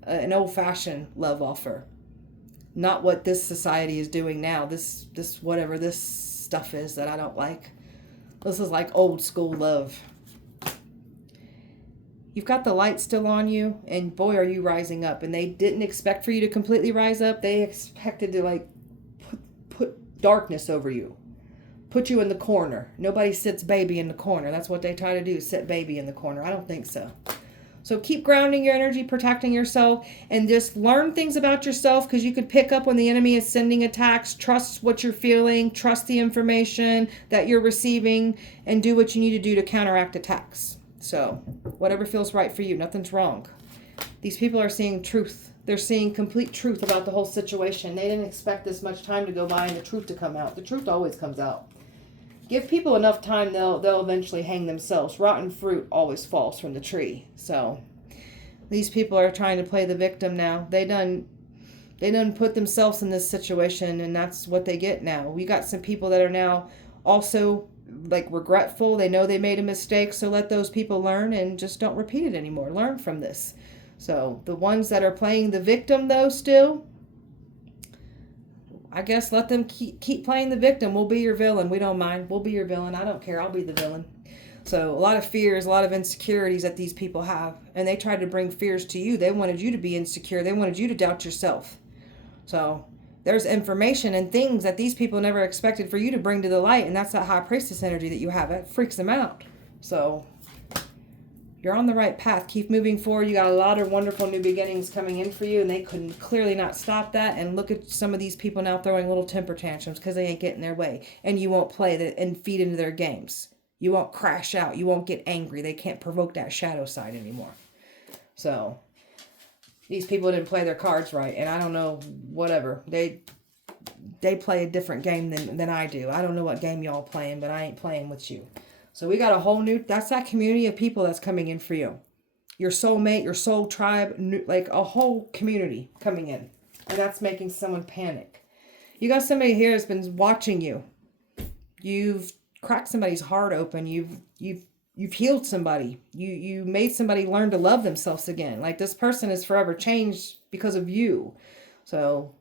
An old-fashioned love offer. Not what this society is doing now. This whatever this stuff is that I don't like. This is like old school love. You've got the light still on you, and boy, are you rising up. And they didn't expect for you to completely rise up. They expected to put darkness over you. Put you in the corner. Nobody sits baby in the corner. That's what they try to do, sit baby in the corner. I don't think so. So keep grounding your energy, protecting yourself, and just learn things about yourself, because you could pick up when the enemy is sending attacks. Trust what you're feeling. Trust the information that you're receiving, and do what you need to do to counteract attacks. So whatever feels right for you, nothing's wrong. These people are seeing truth. They're seeing complete truth about the whole situation. They didn't expect this much time to go by and the truth to come out. The truth always comes out. Give people enough time, they'll eventually hang themselves. Rotten fruit always falls from the tree. So these people are trying to play the victim now. They done put themselves in this situation, and that's what they get now. We got some people that are now also regretful. They know they made a mistake, so let those people learn and just don't repeat it anymore. Learn from this. So the ones that are playing the victim, though, still, I guess let them keep playing the victim. We'll be your villain. We don't mind. We'll be your villain. I don't care. I'll be the villain. So a lot of fears, a lot of insecurities that these people have. And they tried to bring fears to you. They wanted you to be insecure. They wanted you to doubt yourself. So there's information and things that these people never expected for you to bring to the light. And that's that high priestess energy that you have. It freaks them out. So you're on the right path. Keep moving forward. You got a lot of wonderful new beginnings coming in for you, and they couldn't clearly not stop that. And look at some of these people now throwing little temper tantrums because they ain't getting their way. And you won't play and feed into their games. You won't crash out. You won't get angry. They can't provoke that shadow side anymore. So these people didn't play their cards right, and I don't know, whatever. they play a different game than I do. I don't know what game y'all playing, but I ain't playing with you. So we got a whole new, that's that community of people that's coming in for you. Your soulmate, your soul tribe, like a whole community coming in. And that's making someone panic. You got somebody here that's been watching you. You've cracked somebody's heart open. You've healed somebody. You made somebody learn to love themselves again. Like this person is forever changed because of you. So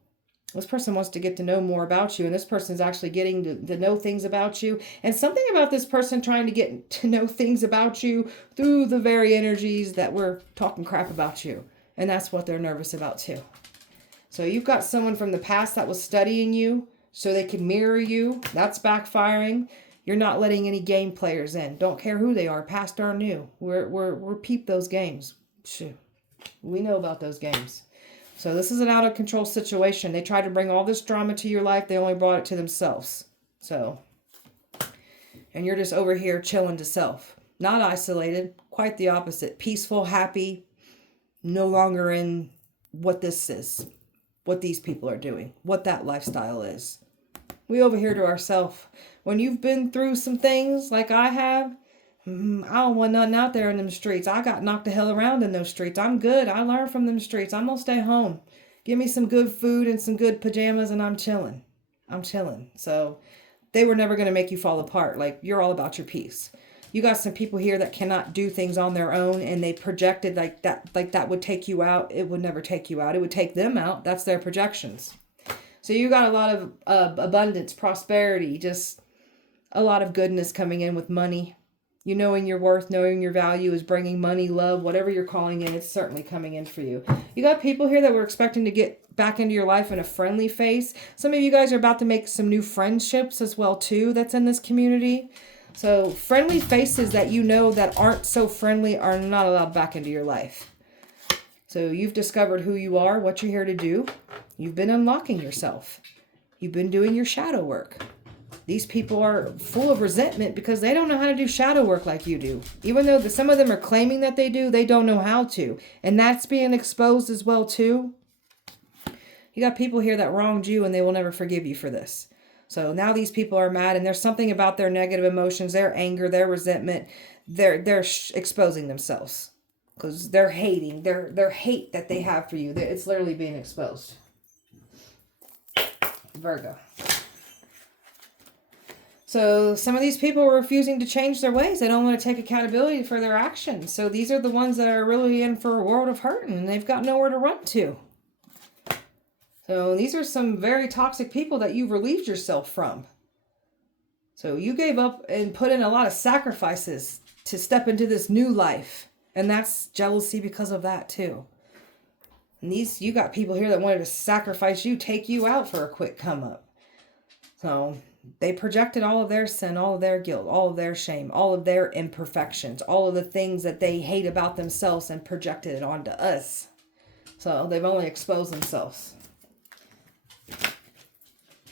this person wants to get to know more about you, and this person is actually getting to know things about you. And something about this person trying to get to know things about you through the very energies that we're talking crap about you. And that's what they're nervous about too. So you've got someone from the past that was studying you so they can mirror you. That's backfiring. You're not letting any game players in. Don't care who they are, past or new. We're peep those games. Shoot. We know about those games. So this is an out of control situation. They tried to bring all this drama to your life. They only brought it to themselves. So, and you're just over here chilling to self. Not isolated, quite the opposite. Peaceful, happy, no longer in what this is, what these people are doing, what that lifestyle is. We over here to ourselves. When you've been through some things like I have, I don't want nothing out there in them streets. I got knocked the hell around in those streets. I'm good. I learned from them streets. I'm going to stay home. Give me some good food and some good pajamas and I'm chilling. I'm chilling. So they were never going to make you fall apart. Like you're all about your peace. You got some people here that cannot do things on their own and they projected like that would take you out. It would never take you out. It would take them out. That's their projections. So you got a lot of abundance, prosperity, just a lot of goodness coming in with money. You knowing your worth, knowing your value is bringing money, love, whatever you're calling in, it's certainly coming in for you. You got people here that were expecting to get back into your life in a friendly phase. Some of you guys are about to make some new friendships as well too that's in this community. So friendly faces that you know that aren't so friendly are not allowed back into your life. So you've discovered who you are, what you're here to do. You've been unlocking yourself. You've been doing your shadow work. These people are full of resentment because they don't know how to do shadow work like you do. Even though some of them are claiming that they do, they don't know how to. And that's being exposed as well too. You got people here that wronged you and they will never forgive you for this. So now these people are mad and there's something about their negative emotions, their anger, their resentment. They're exposing themselves because they're hating, their hate that they have for you. It's literally being exposed. Virgo. So some of these people are refusing to change their ways. They don't want to take accountability for their actions. So these are the ones that are really in for a world of hurt and they've got nowhere to run to. So these are some very toxic people that you've relieved yourself from. So you gave up and put in a lot of sacrifices to step into this new life. And that's jealousy because of that too. And you got people here that wanted to sacrifice you, take you out for a quick come up. So they projected all of their sin, all of their guilt, all of their shame, all of their imperfections, all of the things that they hate about themselves and projected it onto us. So they've only exposed themselves.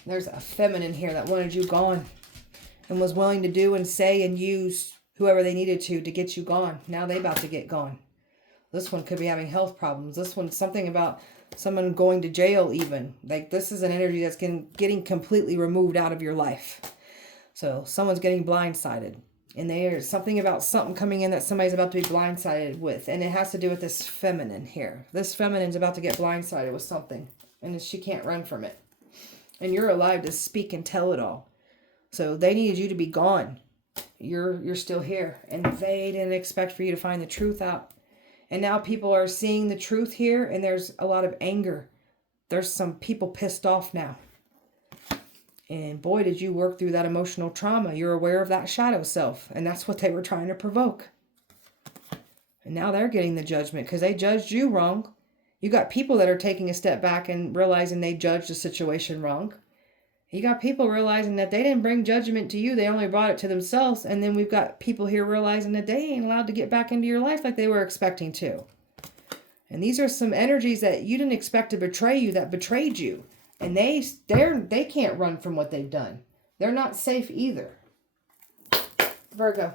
There's a feminine here that wanted you gone and was willing to do and say and use whoever they needed to get you gone. Now they about to get gone. This one could be having health problems. This one's something about someone going to jail even. Like this is an energy that's getting completely removed out of your life. So someone's getting blindsided. And there's something about something coming in that somebody's about to be blindsided with. And it has to do with this feminine here. This feminine's about to get blindsided with something. And she can't run from it. And you're alive to speak and tell it all. So they needed you to be gone. You're still here. And they didn't expect for you to find the truth out. And now people are seeing the truth here, and there's a lot of anger. There's some people pissed off now. And boy, did you work through that emotional trauma. You're aware of that shadow self, and that's what they were trying to provoke. And now they're getting the judgment because they judged you wrong. You got people that are taking a step back and realizing they judged the situation wrong. You got people realizing that they didn't bring judgment to you. They only brought it to themselves. And then we've got people here realizing that they ain't allowed to get back into your life like they were expecting to. And these are some energies that you didn't expect to betray you that betrayed you. And they can't run from what they've done. They're not safe either. Virgo.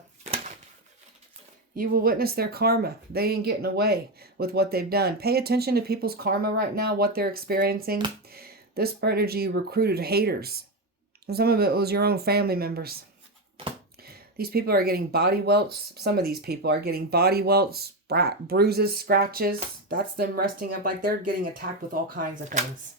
You will witness their karma. They ain't getting away with what they've done. Pay attention to people's karma right now, what they're experiencing. This energy recruited haters. And some of it was your own family members. These people are getting body welts. Some of these people are getting body welts, bruises, scratches. That's them resting up like they're getting attacked with all kinds of things.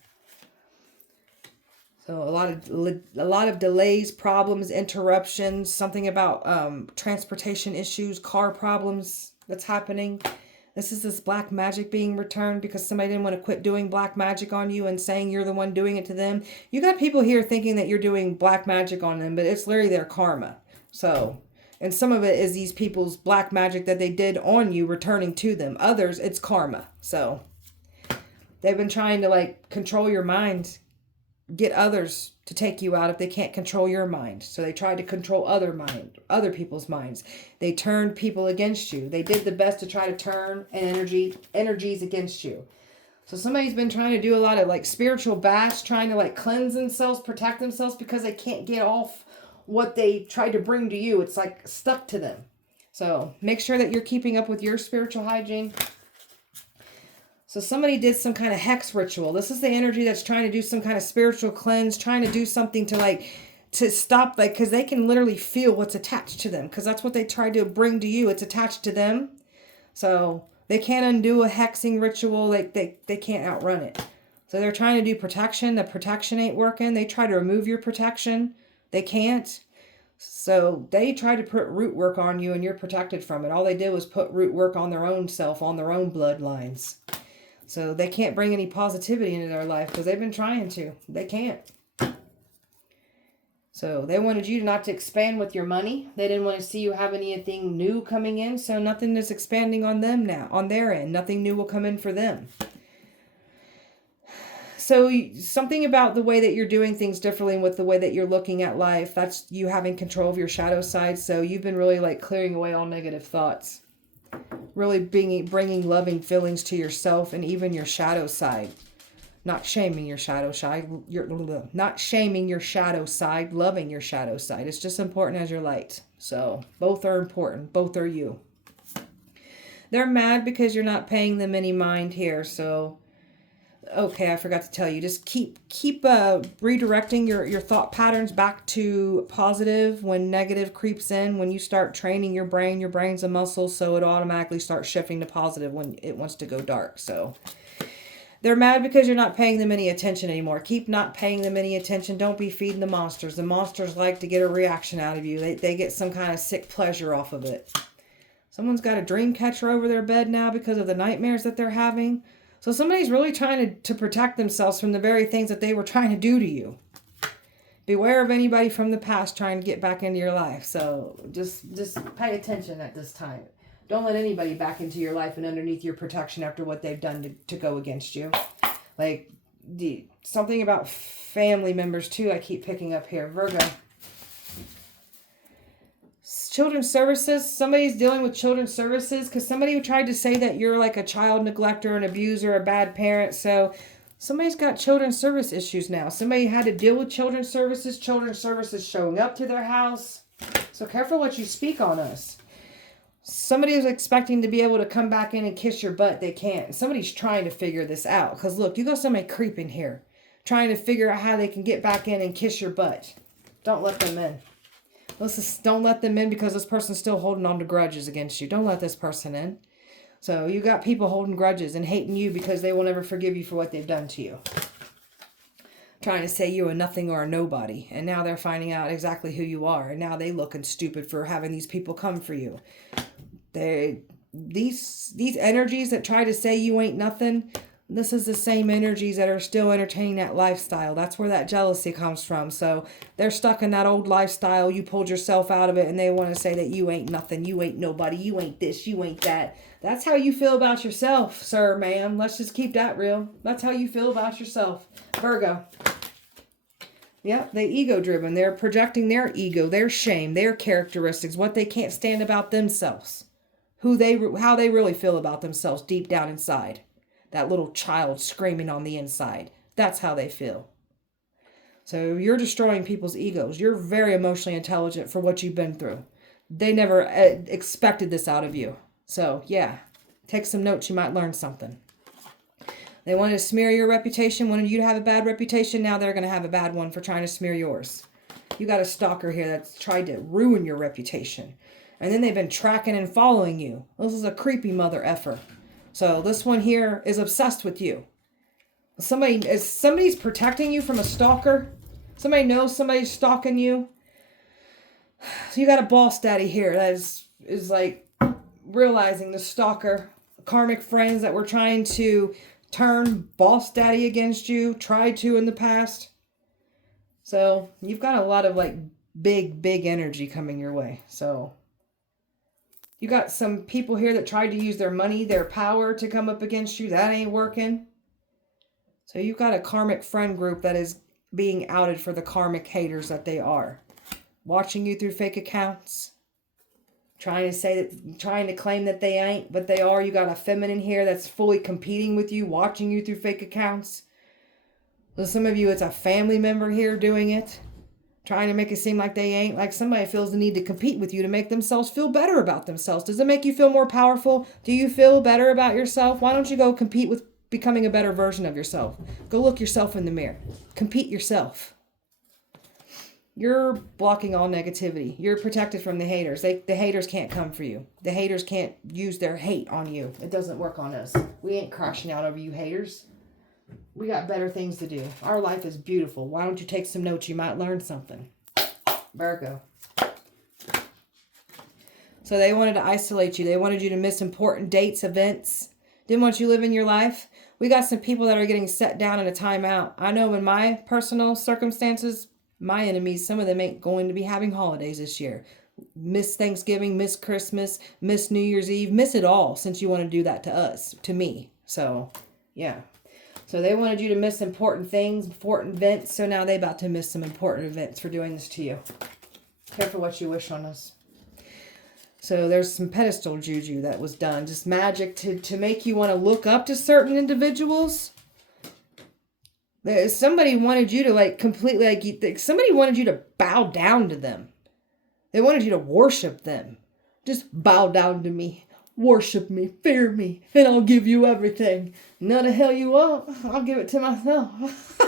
So a lot of delays, problems, interruptions, something about transportation issues, car problems that's happening. This is this black magic being returned because somebody didn't want to quit doing black magic on you and saying you're the one doing it to them. You got people here thinking that you're doing black magic on them, but it's literally their karma. So, and some of it is these people's black magic that they did on you returning to them. Others, it's karma. So, they've been trying to like control your mind, get others to take you out if they can't control your mind. So they tried to control other people's minds. They turned people against you. They did the best to try to turn energies against you. So somebody's been trying to do a lot of like spiritual baths, trying to like cleanse themselves, protect themselves because they can't get off what they tried to bring to you. It's like stuck to them. So make sure that you're keeping up with your spiritual hygiene. So somebody did some kind of hex ritual. This is the energy that's trying to do some kind of spiritual cleanse, trying to do something to stop, like, because they can literally feel what's attached to them, because that's what they tried to bring to you. It's attached to them. So they can't undo a hexing ritual. They can't outrun it. So they're trying to do protection. The protection ain't working. They try to remove your protection. They can't. So they try to put root work on you and you're protected from it. All they did was put root work on their own self, on their own bloodlines. So they can't bring any positivity into their life because they've been trying to. They can't. So they wanted you not to expand with your money. They didn't want to see you have anything new coming in. So nothing is expanding on them now, on their end. Nothing new will come in for them. So something about the way that you're doing things differently with the way that you're looking at life, that's you having control of your shadow side. So you've been really like clearing away all negative thoughts. Really bringing loving feelings to yourself and even your shadow side. Not shaming your shadow side. Not shaming your shadow side. Loving your shadow side. It's just important as your light. So both are important. Both are you. They're mad because you're not paying them any mind here. So, okay, I forgot to tell you. Just keep redirecting your thought patterns back to positive when negative creeps in. When you start training your brain's a muscle, so it automatically starts shifting to positive when it wants to go dark. So they're mad because you're not paying them any attention anymore. Keep not paying them any attention. Don't be feeding the monsters. The monsters like to get a reaction out of you. They get some kind of sick pleasure off of it. Someone's got a dream catcher over their bed now because of the nightmares that they're having. So somebody's really trying to protect themselves from the very things that they were trying to do to you. Beware of anybody from the past trying to get back into your life. So just pay attention at this time. Don't let anybody back into your life and underneath your protection after what they've done to go against you. Like something about family members too I keep picking up here. Virgo. Children's services. Somebody's dealing with children's services because somebody tried to say that you're like a child neglector, an abuser, a bad parent. So somebody's got children's service issues now. Somebody had to deal with children's services showing up to their house. So careful what you speak on us. Somebody is expecting to be able to come back in and kiss your butt. They can't. Somebody's trying to figure this out. Because look, you got somebody creeping here. Trying to figure out how they can get back in and kiss your butt. Don't let them in. Don't let them in because this person's still holding on to grudges against you. Don't let this person in. So you got people holding grudges and hating you because they will never forgive you for what they've done to you. Trying to say you're a nothing or a nobody. And now they're finding out exactly who you are. And now they looking stupid for having these people come for you. These energies that try to say you ain't nothing, this is the same energies that are still entertaining that lifestyle. That's where that jealousy comes from. So they're stuck in that old lifestyle. You pulled yourself out of it and they want to say that you ain't nothing. You ain't nobody. You ain't this. You ain't that. That's how you feel about yourself, sir, ma'am. Let's just keep that real. That's how you feel about yourself. Virgo. Yep, they ego-driven. They're projecting their ego, their shame, their characteristics, what they can't stand about themselves. How they really feel about themselves deep down inside. That little child screaming on the inside. That's how they feel. So you're destroying people's egos. You're very emotionally intelligent for what you've been through. They never expected this out of you. So yeah, take some notes. You might learn something. They wanted to smear your reputation, wanted you to have a bad reputation. Now they're going to have a bad one for trying to smear yours. You got a stalker here that's tried to ruin your reputation. And then they've been tracking and following you. This is a creepy mother effer. So this one here is obsessed with you. Somebody's protecting you from a stalker. Somebody knows somebody's stalking you. So you got a boss daddy here that is like realizing the stalker, karmic friends that were trying to turn boss daddy against you, tried to in the past. So you've got a lot of like big energy coming your way. So you got some people here that tried to use their money, their power to come up against you. That ain't working. So you've got a karmic friend group that is being outed for the karmic haters that they are. Watching you through fake accounts. Trying to claim that they ain't, but they are. You got a feminine here that's fully competing with you, watching you through fake accounts. So some of you, it's a family member here doing it. Trying to make it seem like they ain't. Like somebody feels the need to compete with you to make themselves feel better about themselves. Does it make you feel more powerful? Do you feel better about yourself? Why don't you go compete with becoming a better version of yourself? Go look yourself in the mirror. Compete yourself. You're blocking all negativity. You're protected from the haters. The haters can't come for you. The haters can't use their hate on you. It doesn't work on us. We ain't crashing out over you haters. We got better things to do. Our life is beautiful. Why don't you take some notes? You might learn something. Virgo. So they wanted to isolate you. They wanted you to miss important dates, events. Didn't want you living your life. We got some people that are getting set down in a timeout. I know in my personal circumstances, my enemies, some of them ain't going to be having holidays this year. Miss Thanksgiving, miss Christmas, miss New Year's Eve, miss it all since you want to do that to us, to me. So, yeah. So they wanted you to miss important things, important events. So now they about to miss some important events for doing this to you. Careful what you wish on us. So there's some pedestal juju that was done. Just magic to make you want to look up to certain individuals. Somebody wanted you to like completely, like somebody wanted you to bow down to them. They wanted you to worship them. Just bow down to me, worship me, fear me, and I'll give you everything. No, the hell you won't. I'll give it to myself.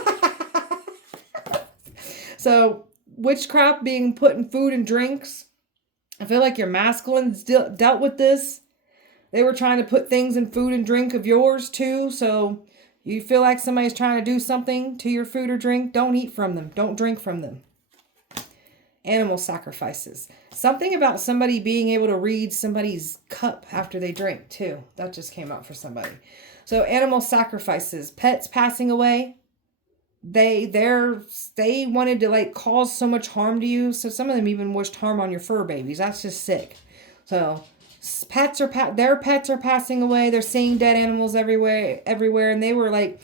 So witchcraft being put in food and drinks. I feel like your masculines dealt with this. They were trying to put things in food and drink of yours too, so you feel like somebody's trying to do something to your food or drink, don't eat from them. Don't drink from them. Animal sacrifices. Something about somebody being able to read somebody's cup after they drink too. That just came out for somebody. So animal sacrifices. Pets passing away. They wanted to like cause so much harm to you. So some of them even wished harm on your fur babies. That's just sick. So their pets are passing away. They're seeing dead animals everywhere, and they were like,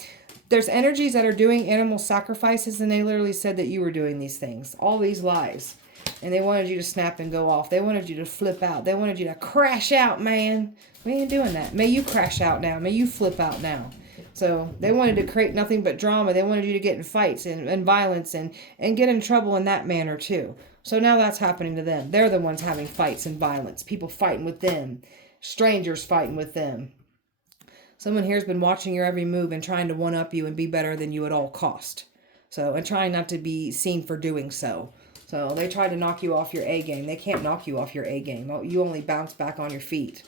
there's energies that are doing animal sacrifices, and they literally said that you were doing these things, all these lies, and they wanted you to snap and go off. They wanted you to flip out. They wanted you to crash out, man. We ain't doing that. May you crash out now. May you flip out now. So they wanted to create nothing but drama. They wanted you to get in fights and violence and get in trouble in that manner too. So now that's happening to them. They're the ones having fights and violence. People fighting with them. Strangers fighting with them. Someone here has been watching your every move and trying to one-up you and be better than you at all cost. So, and trying not to be seen for doing so. So they tried to knock you off your A game. They can't knock you off your A game. You only bounce back on your feet.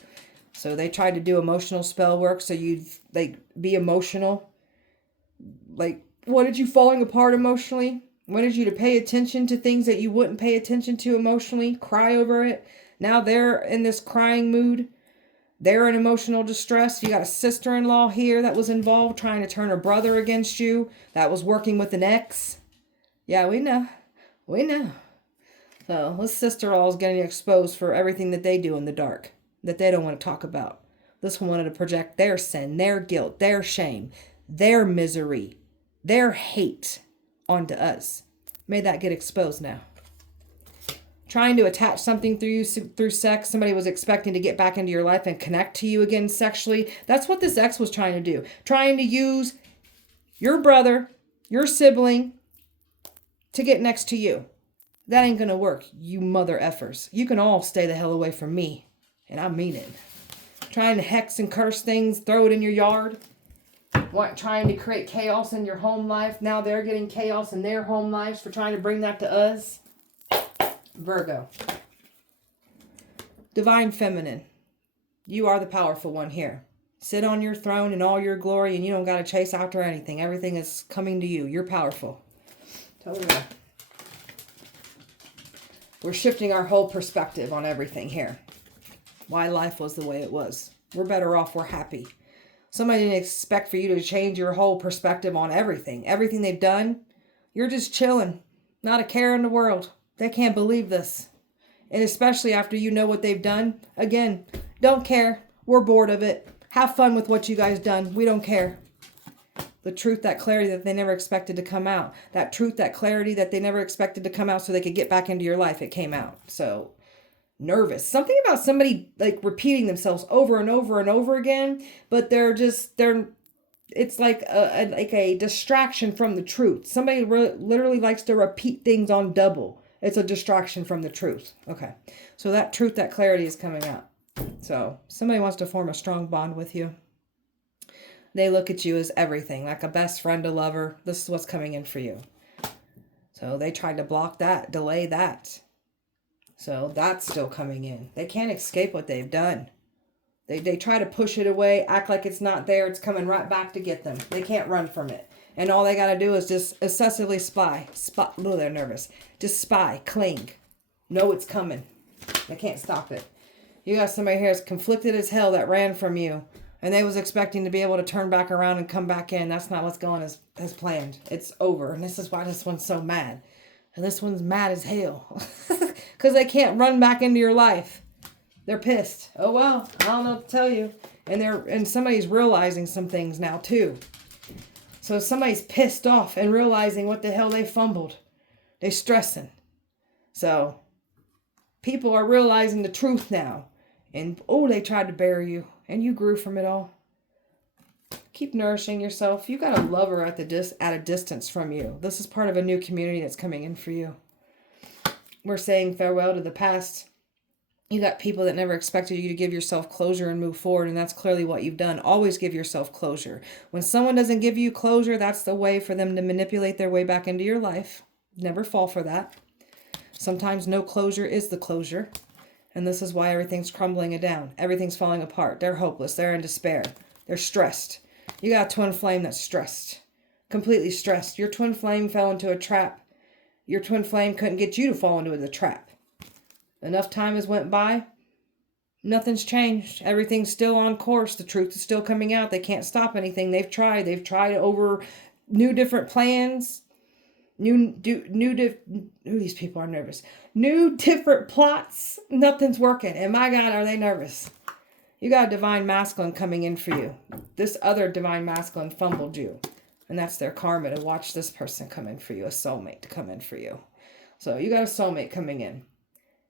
So they tried to do emotional spell work so you'd like be emotional. Like, wanted you falling apart emotionally. Wanted you to pay attention to things that you wouldn't pay attention to emotionally. Cry over it. Now they're in this crying mood. They're in emotional distress. You got a sister-in-law here that was involved trying to turn her brother against you. That was working with an ex. Yeah, we know. We know. So this sister-in-law is getting exposed for everything that they do in the dark that they don't want to talk about. This one wanted to project their sin, their guilt, their shame, their misery, their hate onto us. May that get exposed now. Trying to attach something through sex. Somebody was expecting to get back into your life and connect to you again sexually. That's what this ex was trying to do. Trying to use your brother, your sibling, to get next to you. That ain't gonna work, you mother effers. You can all stay the hell away from me. And I mean it. Trying to hex and curse things, throw it in your yard. trying to create chaos in your home life. Now they're getting chaos in their home lives for trying to bring that to us. Virgo. Divine Feminine. You are the powerful one here. Sit on your throne in all your glory, and you don't got to chase after anything. Everything is coming to you. You're powerful. Totally. We're shifting our whole perspective on everything here. Why life was the way it was. We're better off. We're happy. Somebody didn't expect for you to change your whole perspective on everything. Everything they've done, you're just chilling. Not a care in the world. They can't believe this. And especially after you know what they've done. Again, don't care. We're bored of it. Have fun with what you guys done. We don't care. The truth, that clarity that they never expected to come out. That truth, that clarity that they never expected to come out so they could get back into your life. It came out. So nervous. Something about somebody like repeating themselves over and over and over again. But it's like a distraction from the truth. Somebody literally likes to repeat things on double. It's a distraction from the truth. Okay. So that truth, that clarity is coming out. So somebody wants to form a strong bond with you. They look at you as everything, like a best friend, a lover. This is what's coming in for you. So they tried to block that, delay that. So that's still coming in. They can't escape what they've done. They try to push it away, act like it's not there. It's coming right back to get them. They can't run from it. And all they got to do is just obsessively spy. Oh, they're nervous. Just spy, cling. Know it's coming. They can't stop it. You got somebody here that's conflicted as hell that ran from you. And they was expecting to be able to turn back around and come back in. That's not what's going as planned. It's over. And this is why this one's so mad. And this one's mad as hell. Because they can't run back into your life. They're pissed. Oh, well, I don't know what to tell you. And somebody's realizing some things now, too. So somebody's pissed off and realizing what the hell they fumbled. They're stressing. So people are realizing the truth now. And, they tried to bury you. And you grew from it all. Keep nourishing yourself. You got a lover at a distance from you. This is part of a new community that's coming in for you. We're saying farewell to the past. You got people that never expected you to give yourself closure and move forward, and that's clearly what you've done. Always give yourself closure. When someone doesn't give you closure, that's the way for them to manipulate their way back into your life. Never fall for that. Sometimes no closure is the closure, and this is why everything's crumbling down. Everything's falling apart. They're hopeless. They're in despair. They're stressed. You got a twin flame that's stressed. Completely stressed. Your twin flame fell into a trap. Your twin flame couldn't get you to fall into the trap. Enough time has went by. Nothing's changed. Everything's still on course. The truth is still coming out. They can't stop anything. They've tried. They've tried over new different plans. These people are nervous. New different plots. Nothing's working. And my God, are they nervous? You got a divine masculine coming in for you. This other divine masculine fumbled you. And that's their karma to watch this person come in for you. A soulmate to come in for you. So you got a soulmate coming in.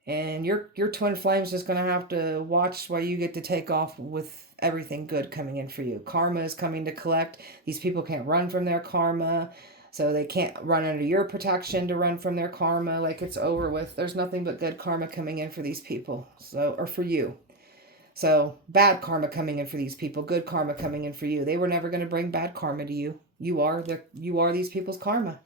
And your twin flame's just going to have to watch while you get to take off with everything good coming in for you. Karma is coming to collect. These people can't run from their karma. So they can't run under your protection to run from their karma. Like it's over with. There's nothing but good karma coming in for these people. Or for you. So bad karma coming in for these people. Good karma coming in for you. They were never going to bring bad karma to you. You are these people's karma.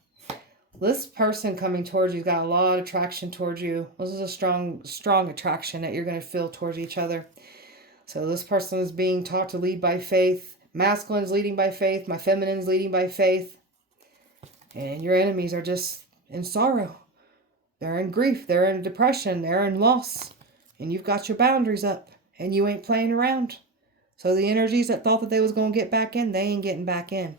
This person coming towards you got a lot of attraction towards you. This is a strong attraction that you're going to feel towards each other. So this person is being taught to lead by faith. Masculine's leading by faith. My feminine's leading by faith. And your enemies are just in sorrow. They're in grief. They're in depression. They're in loss. And you've got your boundaries up. And you ain't playing around. So the energies that thought that they was going to get back in, they ain't getting back in.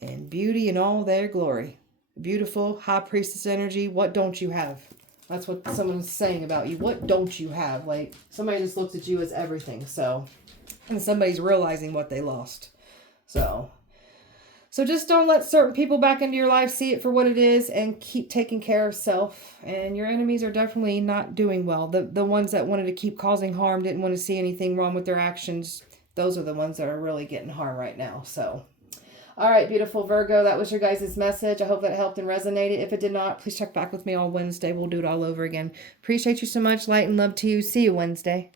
And beauty in all their glory. Beautiful high priestess energy. What don't you have? That's what someone's saying about you. What don't you have? Like somebody just looks at you as everything. So, and somebody's realizing what they lost. So just don't let certain people back into your life see it for what it is and keep taking care of self. And your enemies are definitely not doing well. The ones that wanted to keep causing harm, didn't want to see anything wrong with their actions. Those are the ones that are really getting harm right now. So, all right, beautiful Virgo, that was your guys' message. I hope that helped and resonated. If it did not, please check back with me on Wednesday. We'll do it all over again. Appreciate you so much. Light and love to you. See you Wednesday.